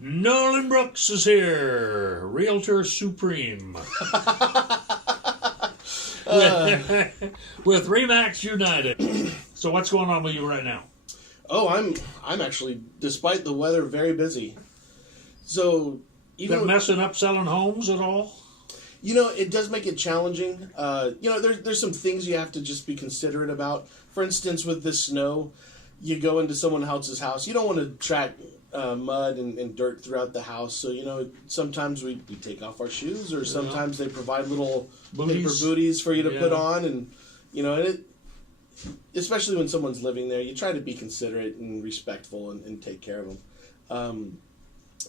Nolan Brooks is here, Realtor Supreme. With Remax United. So what's going on with you right now? Oh, I'm actually, despite the weather, very busy. So Been messing up selling homes at all? It does make it challenging. There's some things you have to just be considerate about. For instance, with this snow, you go into someone else's house. You don't want to track mud and dirt throughout the house. So, sometimes we take off our shoes, or sometimes they provide little paper booties for you to put on. And, especially when someone's living there, you try to be considerate and respectful and take care of them.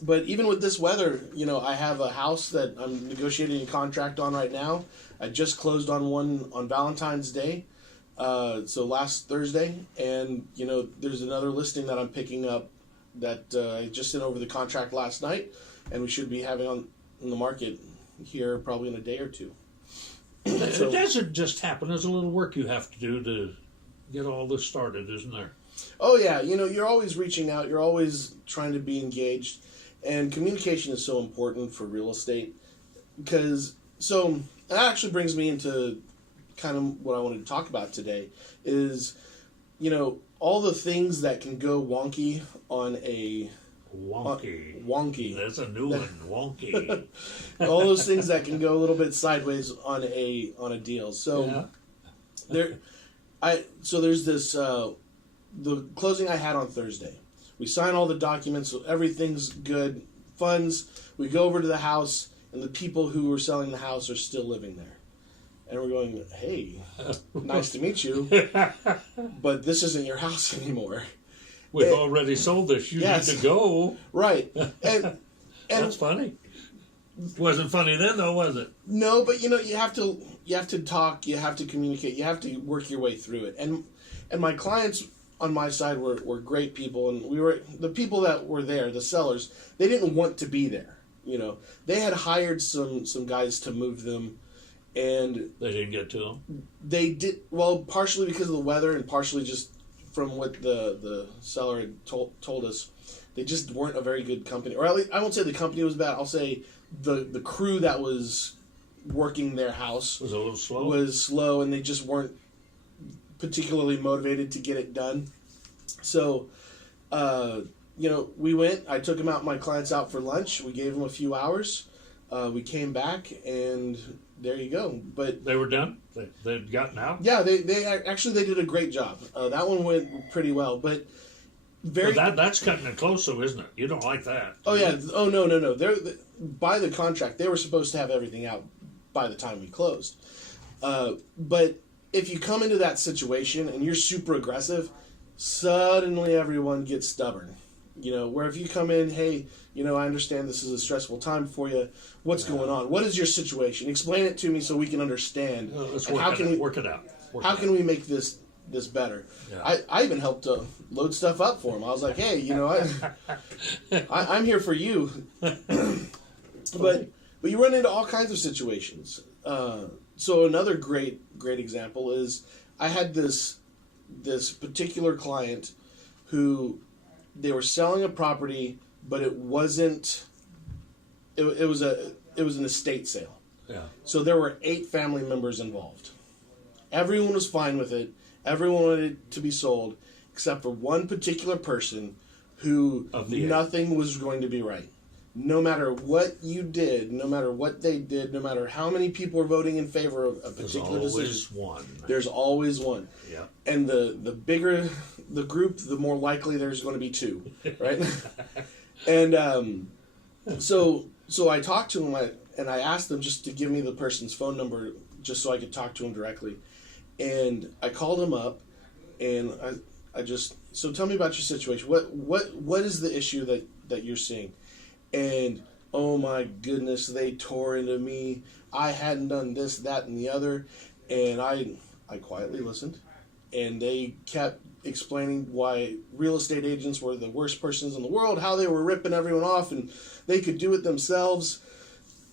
But even with this weather, I have a house that I'm negotiating a contract on right now. I just closed on one on Valentine's Day, so last Thursday. And, there's another listing that I'm picking up that I just sent over the contract last night, and we should be having on the market here probably in a day or two. So, it doesn't just happen. There's a little work you have to do to get all this started, isn't there? Oh, yeah. You're always reaching out. You're always trying to be engaged. And communication is so important for real estate. So that actually brings me into kind of what I wanted to talk about today is, all the things that can go wonky on a... Wonky. That's a new one. Wonky. All those things that can go a little bit sideways on a deal. So there's this the closing I had on Thursday. We sign all the documents, so everything's good. Funds. We go over to the house, and the people who were selling the house are still living there. And we're going, hey, nice to meet you, but this isn't your house anymore. We've already sold this. You need to go. Right. And that's funny. Wasn't funny then, though, was it? No, but you have to talk. You have to communicate. You have to work your way through it. And my clients on my side were great people, and the people that were there, the sellers. They didn't want to be there. They had hired some guys to move them, and they didn't get to them. They did partially because of the weather, and partially just from what the seller had told us. They just weren't a very good company. Or at least, I won't say the company was bad. I'll say the crew that was working their house was a little slow. Was slow, and they just weren't particularly motivated to get it done. So, we went. I took my clients out for lunch. We gave them a few hours. We came back, and there you go. But they were done. They'd gotten out. Yeah, they did a great job. That one went pretty well, but that's cutting it close, though, isn't it? You don't like that. Oh yeah. Oh no. By the contract, they were supposed to have everything out by the time we closed. But if you come into that situation and you're super aggressive, suddenly everyone gets stubborn. Where if you come in, hey, I understand this is a stressful time for you. What's going on? What is your situation? Explain it to me so we can understand. Let's work it out. How can we make this better? Yeah. I even helped load stuff up for them. I was like, hey, I'm here for you. But you run into all kinds of situations. So another great example is I had this particular client who they were selling a property, but it wasn't. It was an estate sale. Yeah. So there were 8 family members involved. Everyone was fine with it. Everyone wanted it to be sold, except for one particular person who nothing was going to be right. No matter what you did, no matter what they did, no matter how many people were voting in favor of a particular decision, there's always one. Yeah. And the bigger the group, the more likely there's going to be 2, right? And so I talked to him, and I asked them just to give me the person's phone number just so I could talk to him directly. And I called him up, and I just, so tell me about your situation. What is the issue that you're seeing? And oh my goodness, they tore into me. I hadn't done this, that, and the other. And I quietly listened, and they kept explaining why real estate agents were the worst persons in the world, how they were ripping everyone off, and they could do it themselves.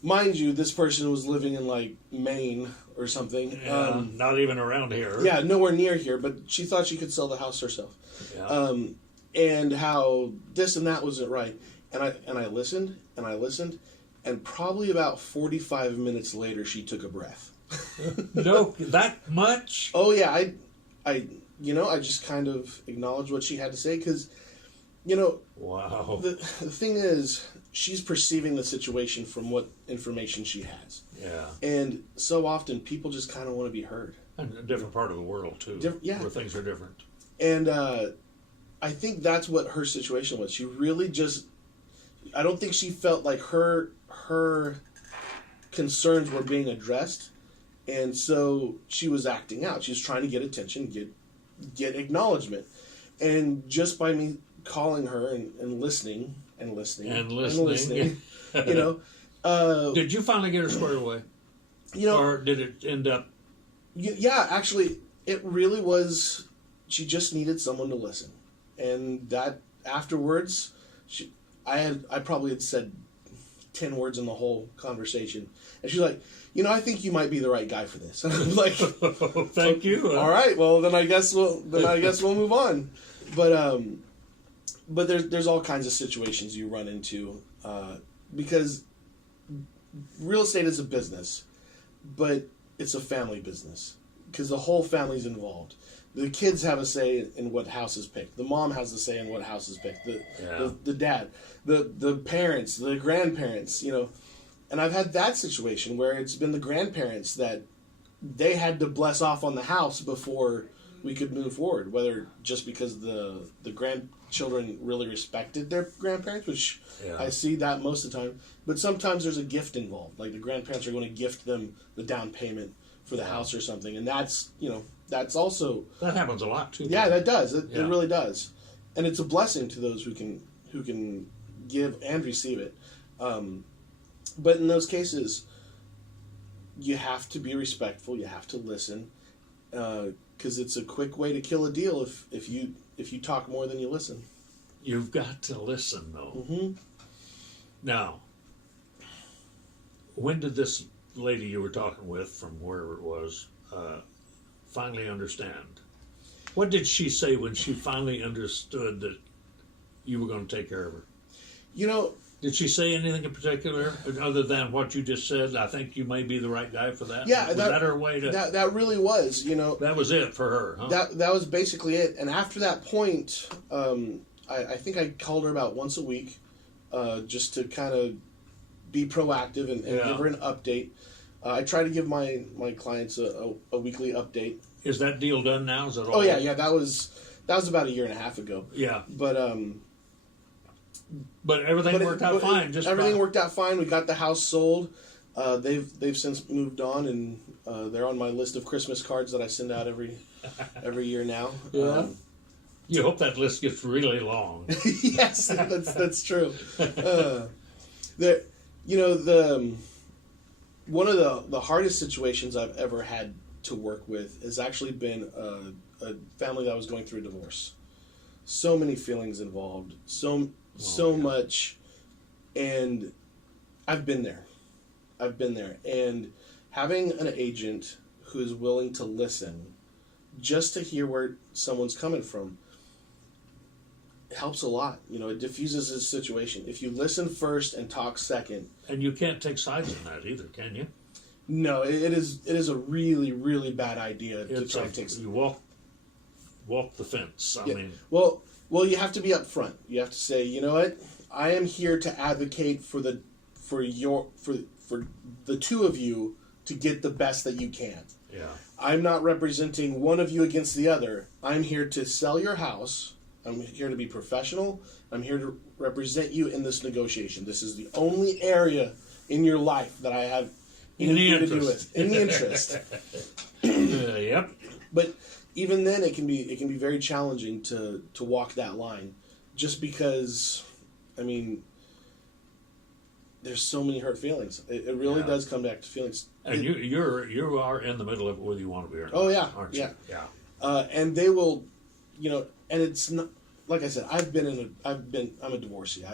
Mind you, this person was living in like Maine or something. Yeah, not even around here. Yeah, nowhere near here, but she thought she could sell the house herself. Yeah. And how this and that wasn't right. And I listened, and probably about 45 minutes later, she took a breath. No, that much? Oh yeah, I just kind of acknowledged what she had to say because, wow. The thing is, she's perceiving the situation from what information she has. Yeah. And so often people just kind of want to be heard. And a different part of the world too, where things are different. And I think that's what her situation was. She really just, I don't think she felt like her concerns were being addressed, and so she was acting out. She was trying to get attention, get acknowledgement, and just by me calling her and listening, did you finally get her squared away? Or did it end up? Yeah, actually, it really was. She just needed someone to listen, and that afterwards, I probably had said 10 words in the whole conversation, and she's like, I think you might be the right guy for this. And I'm like, thank you. All right, well then I guess we'll move on. But there's all kinds of situations you run into because real estate is a business, but it's a family business because the whole family's involved. The kids have a say in what house is picked. The mom has a say in what house is picked. The dad, the parents, the grandparents, And I've had that situation where it's been the grandparents that they had to bless off on the house before we could move forward, whether just because the grandchildren really respected their grandparents, which I see that most of the time. But sometimes there's a gift involved. Like the grandparents are going to gift them the down payment for the house or something. And that's, that's also... That happens a lot too. Yeah, that does. It really does. And it's a blessing to those who can give and receive it. But in those cases, you have to be respectful. You have to listen, because it's a quick way to kill a deal if you talk more than you listen. You've got to listen, though. Mm-hmm. Now, when did this lady you were talking with, from wherever it was, finally understand? What did she say when she finally understood that you were going to take care of her? Did she say anything in particular other than what you just said? I think you may be the right guy for that. Yeah, was that her way to? That really was. That was it for her. Huh? That was basically it. And after that point, I think I called her about once a week, just to kind of be proactive and give her an update. I try to give my clients a weekly update. Is that deal done now? Is it all? Oh yeah. That was about a year and a half ago. Yeah. But everything worked out fine. Everything worked out fine. We got the house sold. They've since moved on, and they're on my list of Christmas cards that I send out every year now. Yeah. You hope that list gets really long. Yes, that's true. One of the hardest situations I've ever had to work with has actually been a family that was going through a divorce. So many feelings involved. So much, and I've been there, and having an agent who is willing to listen, just to hear where someone's coming from, helps a lot. It diffuses the situation. If you listen first and talk second, and you can't take sides in that either, can you? No, it is a really, really bad idea to try to take. You walk the fence. I mean, well, you have to be upfront. You have to say, you know what? I am here to advocate for the two of you to get the best that you can. Yeah. I'm not representing one of you against the other. I'm here to sell your house. I'm here to be professional. I'm here to represent you in this negotiation. This is the only area in your life that I have anything to do with. In the interest. Yep. But even then, it can be very challenging to walk that line, just because, there's so many hurt feelings. It really does come back to feelings. And you are in the middle of it, whether you want to be or not. Oh yeah, aren't you? Yeah. And they will, and it's not like I said. I'm a divorcee.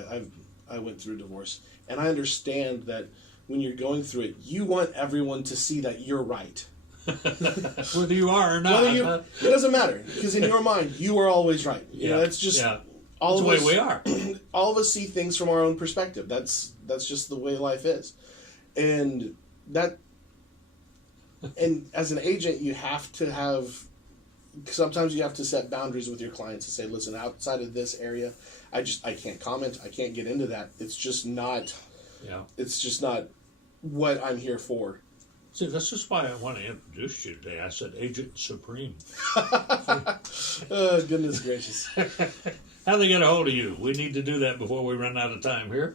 I went through divorce, and I understand that when you're going through it, you want everyone to see that you're right. Whether you are or not. It doesn't matter, because in your mind, you are always right. It's just all that's of the way us, we are. And all of us see things from our own perspective. That's just the way life is. And as an agent, you have to have, sometimes you have to set boundaries with your clients and say, listen, outside of this area, I can't comment. I can't get into that. It's just not what I'm here for. See, that's just why I want to introduce you today. I said Agent Supreme. Oh, goodness gracious. How do they get a hold of you? We need to do that before we run out of time here.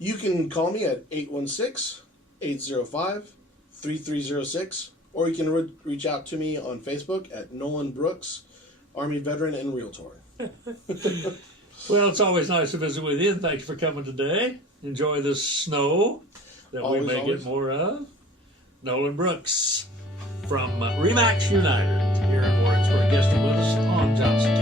You can call me at 816-805-3306, or you can reach out to me on Facebook at Nolan Brooks, Army Veteran and Realtor. Well, it's always nice to visit with you, and thank you for coming today. Enjoy the snow that we may get more of. Nolan Brooks from Remax United here in Warrensburg, guesting with us on Johnson